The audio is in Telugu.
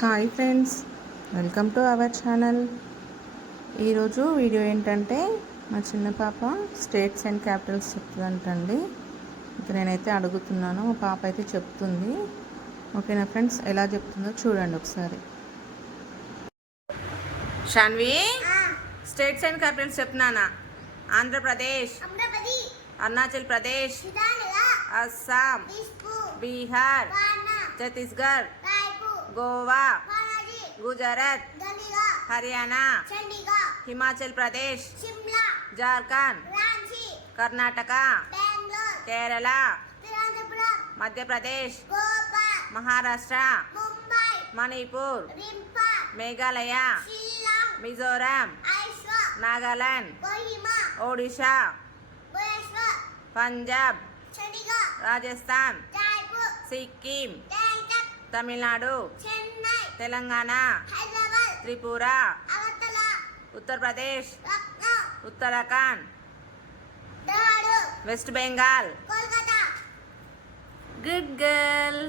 Hi friends, welcome to our channel. ఈరోజు వీడియో ఏంటంటే మా చిన్న పాప స్టేట్స్ అండ్ క్యాపిటల్స్ చెప్తుందంటండి. ఇక నేనైతే అడుగుతున్నాను, మా పాప అయితే చెప్తుంది. ఓకేనా ఫ్రెండ్స్, ఎలా చెప్తుందో చూడండి ఒకసారి. షాన్వి, స్టేట్స్ అండ్ క్యాపిటల్స్ చెప్తున్నానా? Andhra Pradesh, Arunachal Pradesh, Assam, Bihar, Chhattisgarh, Goa, Gujarat, Haryana, Himachal Pradesh, Jharkhand, Karnataka, Kerala, Madhya Pradesh, Maharashtra, Manipur, Meghalaya, Mizoram, Nagaland, Odisha, Punjab, Rajasthan, Sikkim, Tamil Nadu, Telangana, Tripura, Uttar Pradesh, Uttarakhand, West Bengal. Good girl.